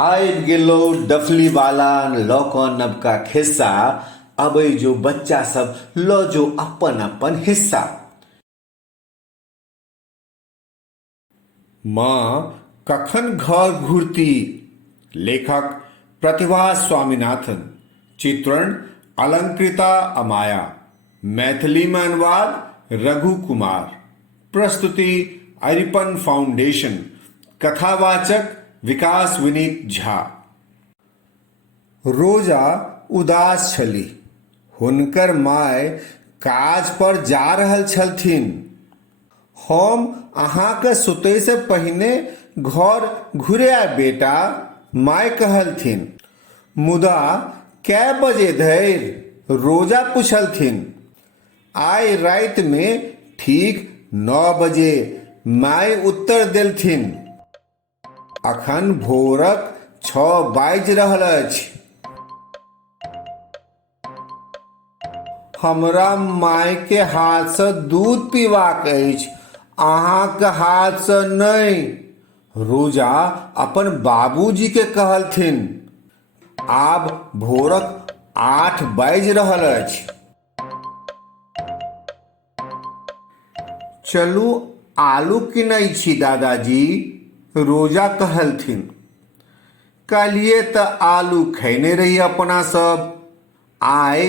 आबि गेलो डफली वाला लौक नबका खिस्सा। अब जो बच्चा सब लो जो अपन अपन हिस्सा। माँ कखन घर घुरती। लेखक प्रतिभा स्वामीनाथन। चित्रण अलंकृता अमाया। मैथिली में अनुवाद रघु कुमार। प्रस्तुति अरिपन फाउंडेशन। कथावाचक विकास विनीत झा। रोजा उदास छली। हुनकर माय काज पर जा रहल छलथिन। हम अहाँके सुतै से पहिने घर घुरे आ बेटा, माय कहलथिन। मुदा कै बजे धरि रोजा पूछलथिन। आइ राति में ठीक 9 बजे माय उत्तर देलथिन। अखन भोरक 6 बाजि रहल अछि। हमरा माय के हाथ से दूध पीबाक अछि, अहाँके हाथ से नहीं। रोजा अपन बाबूजी के कहलथिन। आब भोरक 8 बाजि रहल अछि। चलू आलू किनै छी दादाजी, रोजा कहलथिन। काल्हिए तऽ आलू खैने रही अपना सब, आइ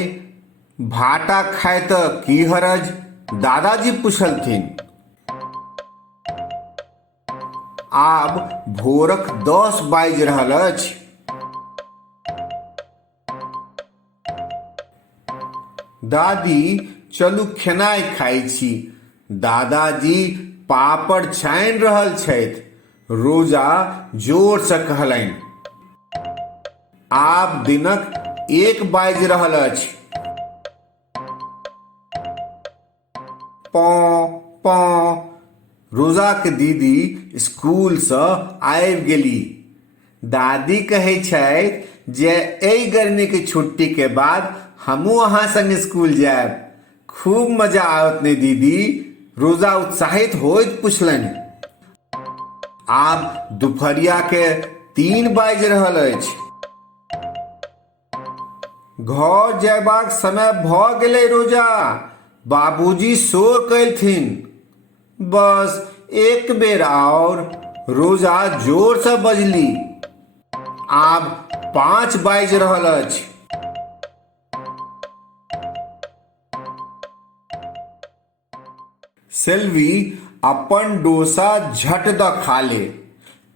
भाटा खाए तऽ की हरज, दादाजी पूछलथिन। आब भोरक 10 बाजि रहल अछि। दादी चलू खेनाइ खाइ छी, दादाजी पापड़ छानि रहल छथि, रोजा जोर से कहलनि। आब दिनक 1 बाजि रहल अछि। पौ पौ रोजा के दीदी स्कूल से आबि गेली। दादी कहै छथि जे एहि गर्मी के छुट्टी के बाद हमहूँ अहाँ संग स्कूल जायब। खूब मजा आवत ने दीदी, रोजा उत्साहित होइत पुछलनि। आब दुपहरिया के 3 बाजि रहल अछि। घर जयबाक समय भऽ गेलै रोजा, बाबूजी शोर कयलथिन। बस एक बेर और, रोजा जोर से बजली। आब 5 बाजि रहल अछि। सेल्वी अपन डोसा झट द खा ले,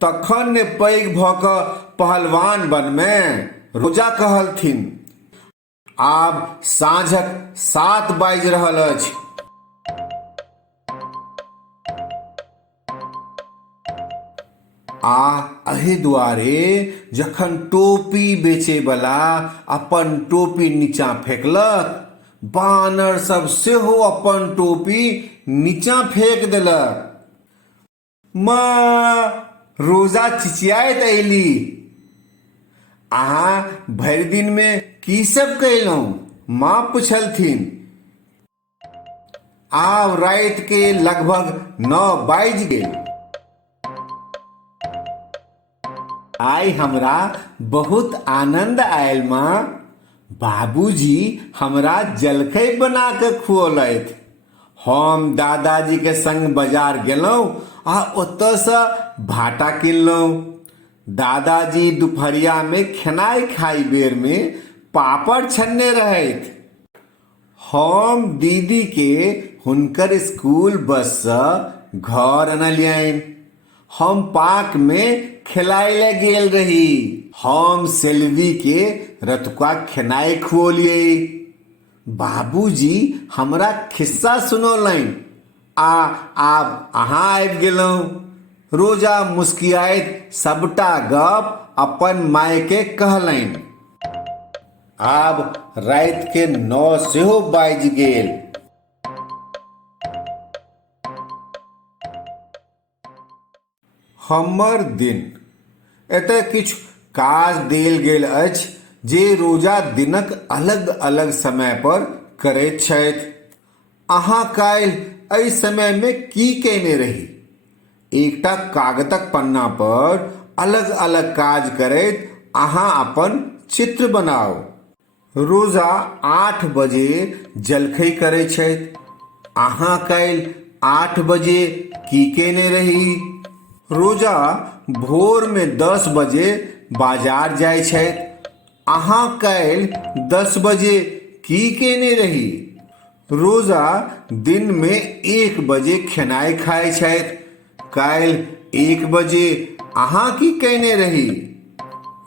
तखन ने पैघ भऽ कऽ पहलवान बनमे, रोजा कहलथिन। आब साँझक 7 बाजि रहल अछि। एहि दुआरे जखन टोपी बेचेवला अपन टोपी नीचाँ फेंकलक, बानर सब सेहो अपन टोपी नीचाँ फेंक देलक। माँ, रोजा चिचियाइत अयली। अहाँ भरि दिन में की सब कयलहुँ, माँ पुछलथिन। आब राति के लगभग 9 बाजि गेल। आइ हमरा बहुत आनंद आयल माँ। बाबूजी हमरा जलखै बना कऽ खुओलथि। हम दादाजी के संग बाजार गेलहुँ आ ओतयसँ भाटा किनलहुँ। दादाजी दुपहरिया में खेनाइ खाइ बेर में पापड़ छन्ने रहथि। हम दीदी के हुनकर स्कूल बस से घर अनलियनि। हम पार्क में खेलाय ले गेल रही। हम सेल्वी के रतुका खेनाइ खुओलियै। बाबूजी हमरा खिस्सा सुनौलनि। आब अहाँ आबि गेलहुँ। रोजा मुस्कियाइत सबटा गप अपन माय के कहलनि। आब राति के 9 सेहो बाजि गेल। हमर दिन एतय किछु काज देल गेल अछि जे रोजा दिनक अलग अलग समय पर करैत छथि। अहाँ काल्हि एहि समय में की केने रही? एकटा कागतक पन्ना पर अलग अलग काज करैत अहाँ अपन चित्र बनाओ। रोजा 8 बजे जलखै करै छथि। अहाँ काल्हि 8 बजे की केने रही? रोजा भोर में 10 बजे बाजार जाइ छथि। अहाँ काल्हि 10 बजे की केने रही? रोजा दिन में 1 बजे खेनाइ खाइ छथि। काल्हि 1 बजे अहाँ की केने रही?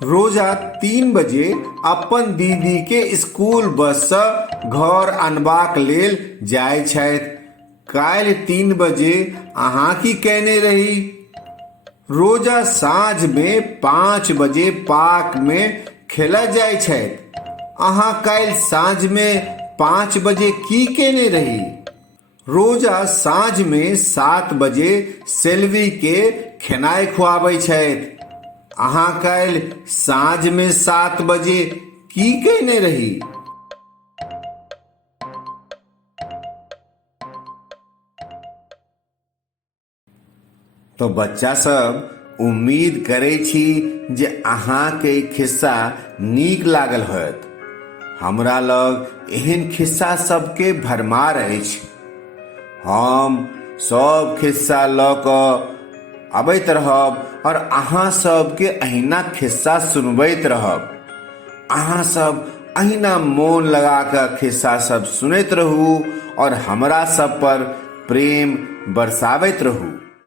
रोजा 3 बजे अपन दीदी के स्कूल बस से घर अनबाक लेल जाइ छथि। काल्हि 3 बजे अहाँ की केने रही? रोजा साँझ में 5 बजे पार्क में खेलऽ जाइ छथि। अहाँ काल्हि साँझ में 5 बजे की केने रही? रोजा साँझ में 7 बजे सेल्वी के खेनाइ खुआबै छथि। अहाँ काल्हि साँझ में 7 बजे की केने रही? तो बच्चा सब, उम्मीद करै छी जे अहाँके खिस्सा नीक लागल होयत। हमरा लग एहन खिस्सा सबके भरमार अछि। हम सब खिस्सा लऽ कऽ अबैत रहब और अहाँ सबके अहिना खिस्सा सुनबैत रहब। अहाँ सब अहिना मोन लगा कऽ खिस्सा सब सुनैत रहू और हमरा सब पर प्रेम बरसाबैत रहू।